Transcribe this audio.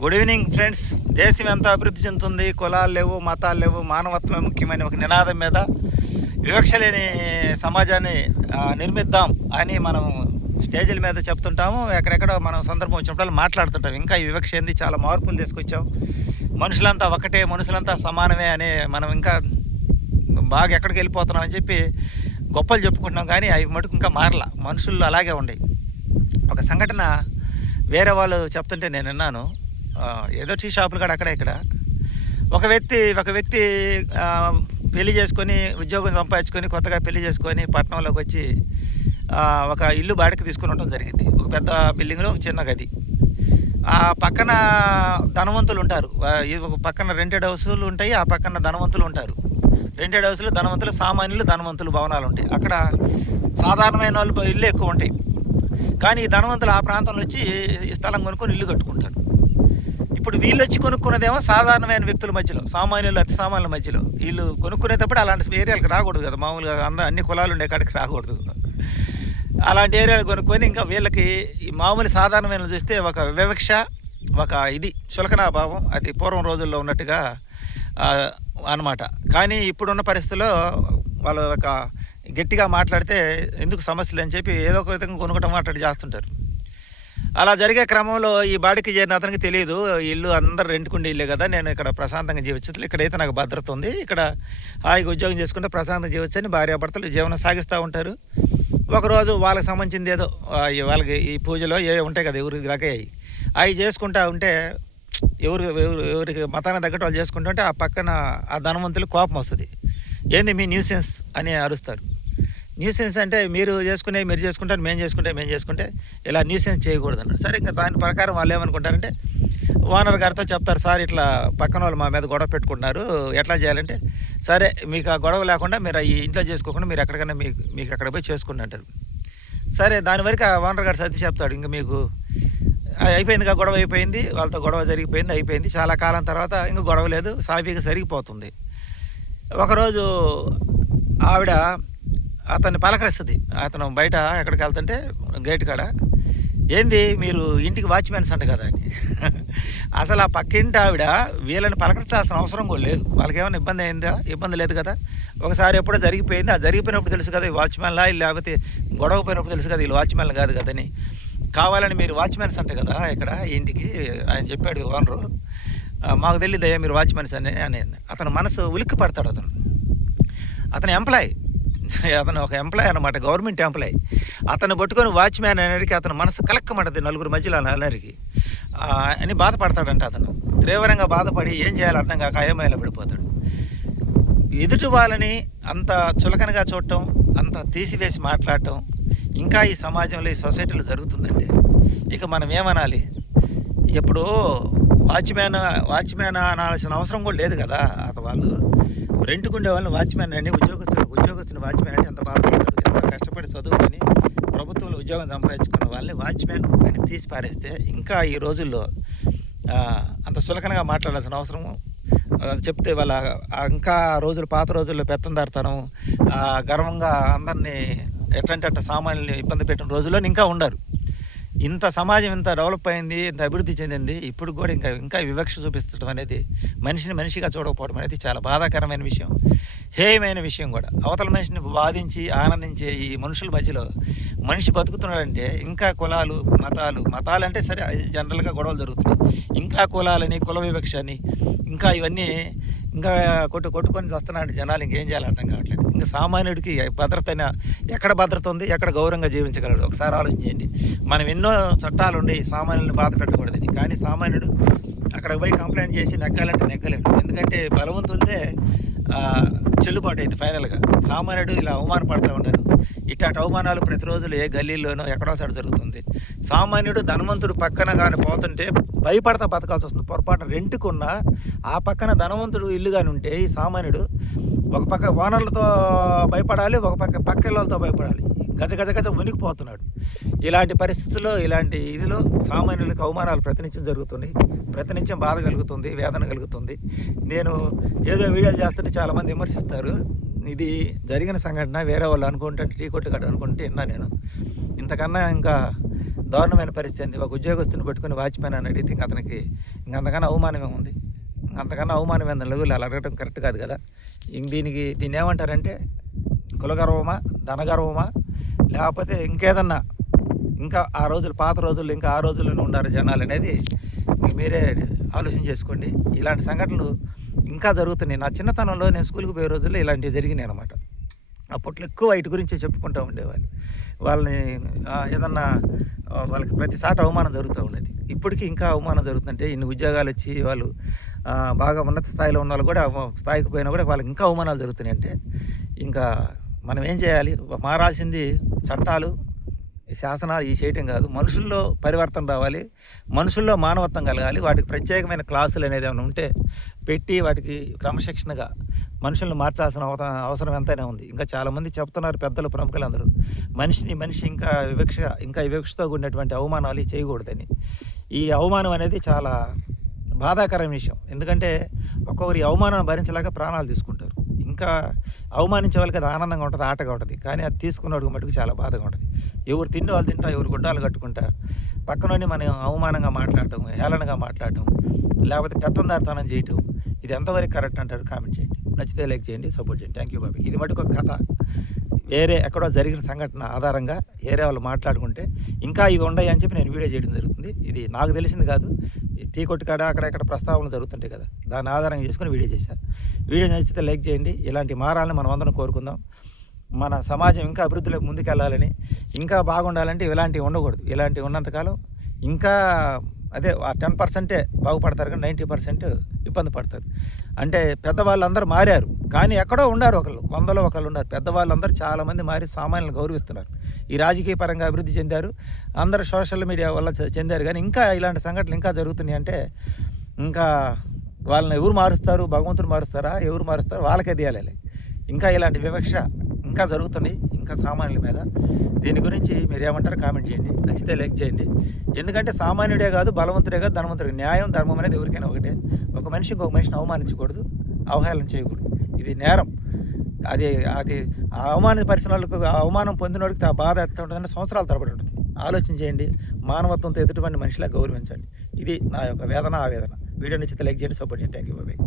Good evening friends. దేశం ఎంత అభివృద్ధి చెందుతుంది, కులాలు లేవు, మతాలు లేవు, మానవత్వమే ముఖ్యమైన ఒక నినాదం మీద వివక్ష లేని సమాజాన్ని నిర్మిద్దాం అని మనం స్టేజీల మీద చెప్తుంటాము. ఎక్కడెక్కడ మనం సందర్భం వచ్చినప్పుడు మాట్లాడుతుంటాం. ఇంకా ఈ వివక్ష ఏంది, చాలా మార్పులు తీసుకొచ్చాం, మనుషులంతా ఒకటే, మనుషులంతా సమానమే అని మనం ఇంకా బాగా ఎక్కడికి వెళ్ళిపోతున్నాం అని చెప్పి గొప్పలు చెప్పుకుంటున్నాం. కానీ అవి మటుకు ఇంకా మారల, మనుషులు అలాగే ఉండేవి. ఒక సంఘటన వేరే వాళ్ళు చెప్తుంటే నేను విన్నాను. ఏదో టీ షాపులు కూడా అక్కడ ఇక్కడ ఒక వ్యక్తి పెళ్లి చేసుకొని, ఉద్యోగం సంపాదించుకొని, కొత్తగా పెళ్లి చేసుకొని పట్టణంలోకి వచ్చి ఒక ఇల్లు బాడికి తీసుకుని ఉండడం జరిగింది. ఒక పెద్ద బిల్డింగ్లో ఒక చిన్న గది. ఆ పక్కన ధనవంతులు ఉంటారు, ఒక పక్కన రెంటెడ్ హౌసులు ఉంటాయి, ఆ పక్కన ధనవంతులు ఉంటారు. రెంటెడ్ హౌసులు ధనవంతులు, సామాన్యులు ధనవంతులు భవనాలు ఉంటాయి. అక్కడ సాధారణమైన వాళ్ళు ఇల్లు ఎక్కువ ఉంటాయి. కానీ ఈ ధనవంతులు ఆ ప్రాంతంలో వచ్చి స్థలం కొనుక్కొని ఇల్లు కట్టుకుంటారు. ఇప్పుడు వీళ్ళు వచ్చి కొనుక్కున్నదేమో సాధారణమైన వ్యక్తుల మధ్యలో, సామాన్యులు అతి సామాన్యుల మధ్యలో. వీళ్ళు కొనుక్కునేటప్పుడు అలాంటి ఏరియాలకు రాకూడదు కదా, మామూలుగా అన్ని కులాలు ఉండే కాడికి రాకూడదు. అలాంటి ఏరియాలు కొనుక్కొని ఇంకా వీళ్ళకి ఈ మామూలు సాధారణమైన చూస్తే ఒక వివక్ష, ఒక ఇది చులకనా భావం, అది పూర్వం రోజుల్లో ఉన్నట్టుగా అన్నమాట. కానీ ఇప్పుడున్న పరిస్థితుల్లో వాళ్ళు ఒక గట్టిగా మాట్లాడితే ఎందుకు సమస్యలు అని చెప్పి ఏదో ఒక విధంగా కొనుక్కోవడం మాట్లాడి చేస్తుంటారు. అలా జరిగే క్రమంలో ఈ బాడికి చేరిన అతనికి తెలియదు, ఇల్లు అందరు రెంట్కుండే ఇల్లే కదా, నేను ఇక్కడ ప్రశాంతంగా జీవించదు, ఇక్కడైతే నాకు భద్రత ఉంది, ఇక్కడ హాయిగా ఉద్యోగం చేసుకుంటే ప్రశాంతంగా జీవించని భార్యాభర్తలు జీవనం సాగిస్తూ ఉంటారు. ఒకరోజు వాళ్ళకి సంబంధించింది ఏదో వాళ్ళకి ఈ పూజలో ఏ ఉంటాయి కదా, ఎవరికి దాకా అవి చేసుకుంటూ ఉంటే ఎవరికి మతానికి తగ్గట్టు వాళ్ళు చేసుకుంటుంటే ఆ పక్కన ఆ ధనవంతులకు కోపం వస్తుంది. ఏంది మీ న్యూసెన్స్ అని అరుస్తారు. న్యూసెన్స్ అంటే మీరు చేసుకుంటారు, మేము చేసుకుంటే ఇలా న్యూసెన్స్ చేయకూడదు అన్నారు. సరే, ఇంకా దాని ప్రకారం వాళ్ళు ఏమనుకుంటారంటే ఓనర్ గారితో చెప్తారు, సార్ ఇట్లా పక్కన వాళ్ళు మా మీద గొడవ పెట్టుకుంటున్నారు, ఎట్లా చేయాలంటే సరే మీకు ఆ గొడవ లేకుండా మీరు ఈ ఇంట్లో చేసుకోకుండా మీరు ఎక్కడికైనా మీకు అక్కడ పోయి చేసుకోండి అంటారు. సరే, దాని వరకు ఆ ఓనర్ గారు సర్ది చెప్తాడు, ఇంకా మీకు అయిపోయిందిగా, గొడవ అయిపోయింది, వాళ్ళతో గొడవ జరిగిపోయింది, అయిపోయింది. చాలా కాలం తర్వాత ఇంకా గొడవ లేదు, సాఫీగా సరిగిపోతుంది. ఒకరోజు ఆవిడ అతన్ని పలకరిస్తుంది. అతను బయట ఎక్కడికి వెళ్తుంటే గేట్ కాడ, ఏంది మీరు ఇంటికి వాచ్మెన్స్ అంట కదా అని. అసలు ఆ పక్కింటి ఆవిడ వీళ్ళని పలకరించాల్సిన అవసరం కూడా లేదు. వాళ్ళకి ఏమైనా ఇబ్బంది అయిందా? ఇబ్బంది లేదు కదా. ఒకసారి ఎప్పుడో జరిగిపోయింది, ఆ జరిగిపోయినప్పుడు తెలుసు కదా ఈ వాచ్మెన్లా, లేకపోతే గొడవ పోయినప్పుడు తెలుసు కదా వీళ్ళు వాచ్మెన్లు కాదు కదని. కావాలని మీరు వాచ్మెన్స్ అంట కదా ఇక్కడ ఇంటికి ఆయన చెప్పాడు ఓనరు, మాకు తెలియదయ్యా మీరు వాచ్మెన్స్ అనేది. అతను మనసు ఉలిక్కి పడతాడు. అతను ఎంప్లాయ్, అతను ఒక ఎంప్లాయ్ అనమాట, గవర్నమెంట్ ఎంప్లాయ్. అతను పట్టుకొని వాచ్మ్యాన్ అనేది అతను మనసు కలక్కమంటది, నలుగురు మధ్యలో అల్లరికి అని బాధపడతాడంట. అతను తీవ్రంగా బాధపడి ఏం చేయాలో అర్థం కాక అయోమయంలో పడిపోతాడు. ఎదుటి వాళ్ళని అంత చులకనగా చూడటం, అంత తీసివేసి మాట్లాడటం ఇంకా ఈ సమాజంలో, ఈ సొసైటీలో జరుగుతుందంటే ఇక మనం ఏమనాలి? ఎప్పుడు వాచ్మ్యాన్ అనాల్సిన అవసరం కూడా లేదు కదా. వాళ్ళు రెంట్కుండే వాళ్ళని వాచ్మ్యాన్ అని, ఉద్యోగస్తుని వాచ్మ్యాన్ అంటే ఎంత బాధపడతారు. ఎంత కష్టపడి చదువుకొని ప్రభుత్వంలో ఉద్యోగం సంపాదించుకున్న వాళ్ళని వాచ్మ్యాన్ అని తీసి పారేస్తే ఇంకా ఈ రోజుల్లో అంత చులకనగా మాట్లాడాల్సిన అవసరం చెప్తే వాళ్ళ ఇంకా పాత రోజుల్లో పెత్తందారుతనం, గర్వంగా అందరినీ ఎట్లాంటి సామాన్యుల్ని ఇబ్బంది పెట్టిన రోజుల్లో ఇంకా ఉండరు. ఇంత సమాజం ఇంత డెవలప్ అయింది, ఇంత అభివృద్ధి చెందింది, ఇప్పుడు కూడా ఇంకా వివక్ష చూపిస్తడం అనేది, మనిషిని మనిషిగా చూడకపోవడం అనేది చాలా బాధాకరమైన విషయం, హేయమైన విషయం కూడా. అవతల మనిషిని బాధించి ఆనందించే ఈ మనుషుల మధ్యలో మనిషి బతుకుతున్నాడంటే ఇంకా కులాలు మతాలు అంటే సరే జనరల్గా గొడవలు జరుగుతున్నాయి, ఇంకా కులాలని, కుల వివక్ష అని, ఇంకా ఇవన్నీ ఇంకా కొట్టుకొని వస్తున్నాడు జనాలు. ఇంకేం చేయాలి అర్థం కావట్లేదు. ఇంకా సామాన్యుడికి భద్రత ఎక్కడ భద్రత ఉంది, ఎక్కడ గౌరవంగా జీవించగలడు? ఒకసారి ఆలోచించండి. మనం ఎన్నో చట్టాలు ఉండి సామాన్యుల్ని బాధ పెట్టకూడదని, కానీ సామాన్యుడు అక్కడికి పోయి కంప్లైంట్ చేసి నెగ్గాలంటే నెగ్గలేడు. ఎందుకంటే బలవంతులదే చెల్లుబాటు అయింది ఫైనల్గా. సామాన్యుడు ఇలా అవమానపడుతూ ఉండదు. ఇట్లాంటి అవమానాలు ప్రతిరోజులు ఏ గల్లీలోనో ఎక్కడోసారి జరుగుతుంది. సామాన్యుడు ధనవంతుడు పక్కన కానీ పోతుంటే భయపడతా బతకాల్సి వస్తుంది. పొరపాటున రెంట్కున్న ఆ పక్కన ధనవంతుడు ఇల్లు కానీ ఉంటే ఈ సామాన్యుడు ఒక పక్క ఓనర్లతో భయపడాలి, ఒక పక్క ఇళ్ళతో భయపడాలి. గజ వణికిపోతున్నాడు. ఇలాంటి పరిస్థితుల్లో, ఇలాంటి ఇదిలో సామాన్యులకు అవమానాలు ప్రతినిత్యం జరుగుతున్నాయి. ప్రతినిత్యం బాధ కలుగుతుంది, వేదన కలుగుతుంది. నేను ఏదో వీడియోలు చేస్తుంటే చాలామంది విమర్శిస్తారు. ఇది జరిగిన సంఘటన వేరే వాళ్ళు అనుకుంటే, టీ కొట్టు గట్ట అనుకుంటే విన్నా నేను. ఇంతకన్నా ఇంకా దారుణమైన పరిస్థితి అండి. ఒక ఉద్యోగస్తుని పట్టుకొని వాచ్‌మెన్ అని అడిగితే ఇంక అతనికి అంతకన్నా అవమానం ఏముంది? అంతకన్నా అవమానం ఏంది నలుగురిలో అలా అడగటం కరెక్ట్ కాదు కదా! దీన్ని ఏమంటారంటే కులగర్వమా? ధనగర్వమా? లేకపోతే ఇంకేదన్నా ఇంకా ఆ రోజులు పాత రోజుల్లో ఇంకా ఆ రోజుల్లోనే ఉన్నారు జనాలనేది మీరే ఆలోచన చేసుకోండి. ఇలాంటి సంఘటనలు ఇంకా జరుగుతున్నాయి. నా చిన్నతనంలో నేను స్కూల్‌కి పోయే రోజుల్లో ఇలాంటివి జరిగినాయనమాట. అప్పట్లో ఎక్కువ వీటి గురించే చెప్పుకుంటూ ఉండేవాళ్ళు. వాళ్ళని ఏదన్నా వాళ్ళకి ప్రతిసారి అవమానం జరుగుతూ ఉండేది. ఇప్పటికీ ఇంకా అవమానం జరుగుతుందంటే ఇన్ని ఉద్యోగాలొచ్చి వాళ్ళు బాగా ఉన్నత స్థాయిలో ఉన్నోళ్ళు కూడా స్థాయికి పోయినా కూడా వాళ్ళకి ఇంకా అవమానాలు జరుగుతున్నాయంటే ఇంకా మనం ఏం చేయాలి? మారాల్సింది చట్టాలు, శాసనాలు ఇవి చేయటం కాదు. మనుషుల్లో పరివర్తన రావాలి. మనుషుల్లో మానవత్వం కలగాలి. వాటికి ప్రత్యేకమైన క్లాసులు అనేది ఏమైనా ఉంటే పెట్టి వాటికి క్రమశిక్షణగా మనుషులను మార్చాల్సిన అవసరం ఎంతైనా ఉంది. ఇంకా చాలామంది చెప్తున్నారు పెద్దలు, ప్రముఖులందరూ మనిషి ఇంకా వివక్షతో కూడినటువంటి అవమానాలు చేయకూడదని. ఈ అవమానం అనేది చాలా బాధాకరమైన విషయం. ఎందుకంటే ఒక్కొక్కరు ఈ అవమానం భరించలేక ప్రాణాలు తీసుకుంటారు. ఇంకా అవమానించే వాళ్ళకి అది ఆనందంగా ఉంటుంది, ఆటగా ఉంటుంది. కానీ అది తీసుకున్నవాడికి మటుకు చాలా బాధగా ఉంటుంది. ఎవరు తిండి వాళ్ళు తింటా, ఎవరు గుడ్డాలు కట్టుకుంటా పక్కనోడిని మనం అవమానంగా మాట్లాడటం, హేళనగా మాట్లాడటం, లేకపోతే పెత్తందారితనం చేయటం, ఇది ఎంతవరకు కరెక్ట్ అంటారు? కామెంట్ చేయండి. నచ్చితే లైక్ చేయండి, సపోర్ట్ చేయండి. థ్యాంక్ యూ బాబాయ్. ఇది మటుకు ఒక కథ, వేరే ఎక్కడో జరిగిన సంఘటన ఆధారంగా వేరే వాళ్ళు మాట్లాడుకుంటే ఇంకా ఇవి ఉన్నాయి అని చెప్పి నేను వీడియో చేయడం జరుగుతుంది. ఇది నాకు తెలిసింది కాదు. టీ కొట్టు కాడ అక్కడెక్కడ ప్రస్తావనలు జరుగుతుంటాయి కదా, దాన్ని ఆధారంగా చేసుకుని వీడియో చేశాను. వీడియో నచ్చితే లైక్ చేయండి. ఇలాంటి మారాలని మనం అందరం కోరుకుందాం. మన సమాజం ఇంకా అభివృద్ధిలోకి ముందుకెళ్ళాలని, ఇంకా బాగుండాలంటే ఇలాంటివి ఉండకూడదు. ఇలాంటివి ఉన్నంతకాలం ఇంకా అదే ఆ 10% బాగుపడతారు కానీ 90% ఇబ్బంది పడతారు. అంటే పెద్దవాళ్ళందరూ మారారు కానీ ఎక్కడో ఉన్నారు ఒకళ్ళు, 100లో ఒకళ్ళు ఉన్నారు. పెద్దవాళ్ళందరూ చాలామంది మారి సామాన్యులను గౌరవిస్తున్నారు. ఈ రాజకీయ పరంగా అభివృద్ధి చెందారు, అందరూ సోషల్ మీడియా వల్ల చెందారు. కానీ ఇంకా ఇలాంటి సంఘటనలు ఇంకా జరుగుతున్నాయి అంటే ఇంకా వాళ్ళని ఎవరు మారుస్తారు? భగవంతుడు మారుస్తారా? ఎవరు మారుస్తారు? వాళ్ళకే తీయాలి. ఇంకా ఇలాంటి వివక్ష ఇంకా జరుగుతున్నాయి ఇంకా సామాన్యుల మీద. దీని గురించి మీరు ఏమంటారో కామెంట్ చేయండి. నచ్చితే లైక్ చేయండి. ఎందుకంటే సామాన్యుడే కాదు, బలవంతుడే కాదు, ధనవంతుడే. న్యాయం ధర్మం అనేది ఎవరికైనా ఒకటే. ఒక మనిషి ఇంకొక మనిషిని అవమానించకూడదు, అవహేళన చేయకూడదు. ఇది నేరం. అది ఆ అవమానపరిచిన వాళ్ళకు, ఆ అవమానం పొందిన వాడికి ఆ బాధ ఎంత ఉంటుందంటే సంవత్సరాల తరబడి ఉంటుంది. ఆలోచన చేయండి. మానవత్వంతో ఎదుటివంటి మనిషిలా గౌరవించండి. ఇది నా యొక్క వేదన, ఆవేదన. వీడియో నచ్చితే లైక్ చేయండి, సపోర్ట్ చేయండి. Thank you bye.